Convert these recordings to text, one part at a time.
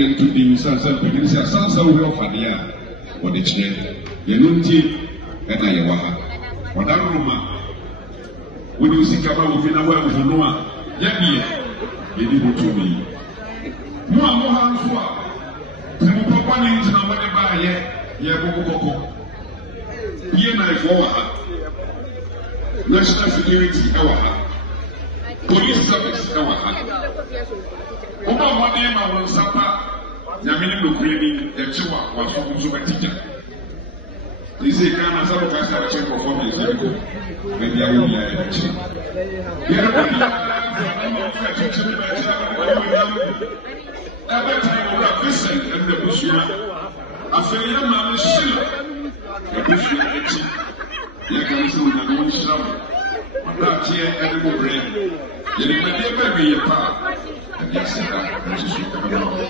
yɛn to di nsansan pɛgiri sɛ asansan wo yɛ ɔfade a wɔde kyerɛ yɛn nti ɛna yɛ wɔ ha ɔda roma wɔde sika ba wɔ fi na wɔn ahono a yɛdeɛ yɛde ho to mi mo a mo ha nso a sɛ mo pɔpɔ ne ntina wɔde ba yɛ bɔkɔbɔkɔ yɛ na ɛfɔ wɔ ha national security ɛwɔ ha police service ɛwɔ ha ɔba wɔde ma wɔn nsa pa nyame ne nokure ni ɛkyi wa wɔso nso bɛtigya ese Ghana sɛ wɔka sɛ wɔkyɛ kɔkɔ mi ɛkyɛ ko baabi a wɔn yɛ ɛkyɛ yɛrɛ bɔ bi ɛbɛtɛn wɔwura Vincent ɛna busua afei yɛ maa no hyia ɛbusua akyi yɛ kan sɛ wɔn nyame wɔn hyira wɔn ɔdaateɛ ɛne mo brɛ yɛrɛ mɛdeɛ bɛbi yɛ paa ɛde ase ha ɛsoso ɛbɛma wɔn.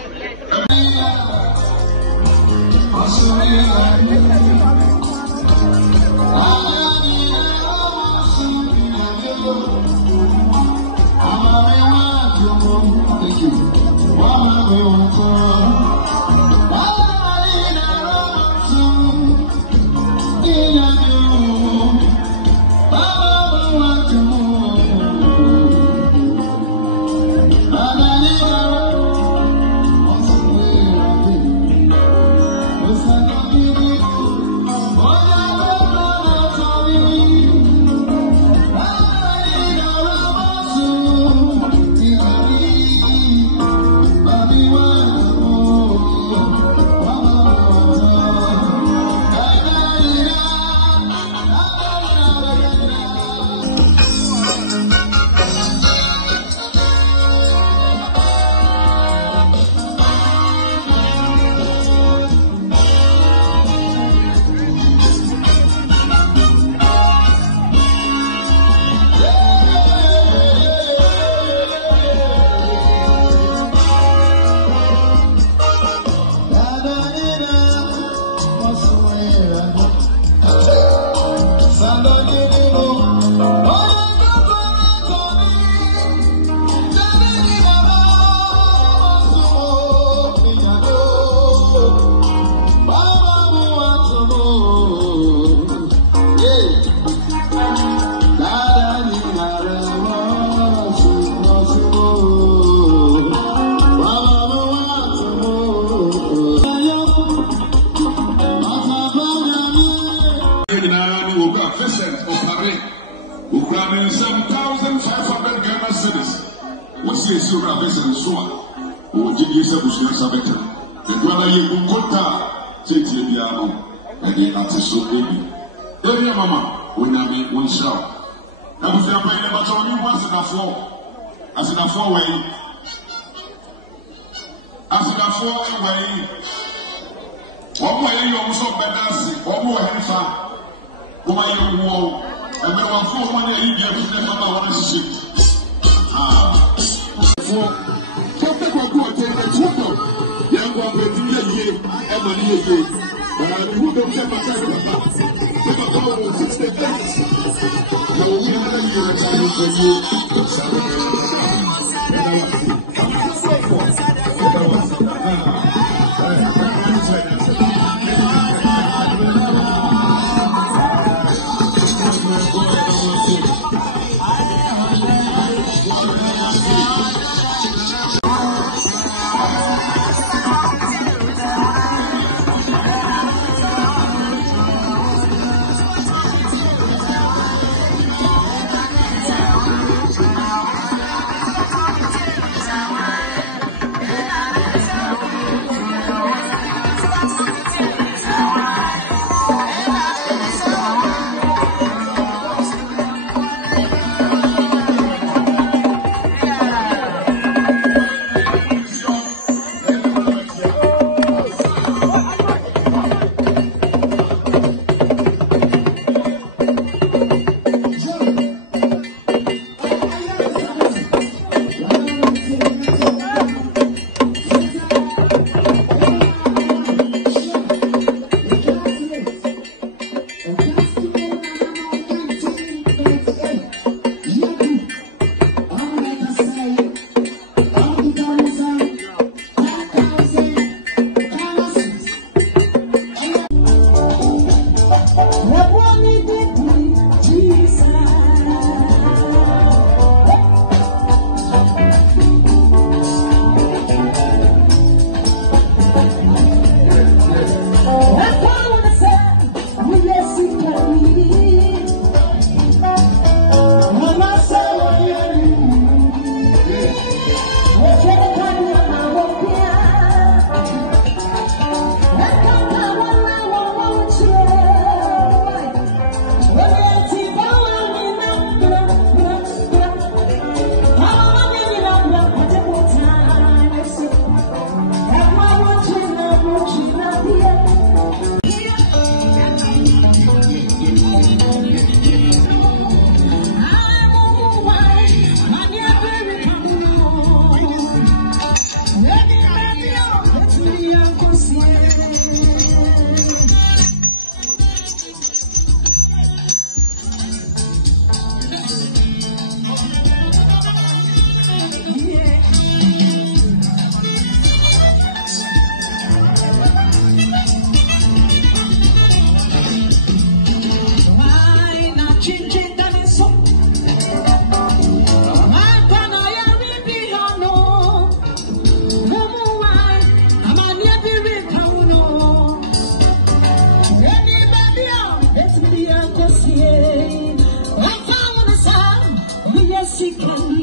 chinchin dani so. Akana ya ribi hono. Mumu wa amani bibi kauno. Eni baby o, let's be a kosie. I found a song, we are seeking.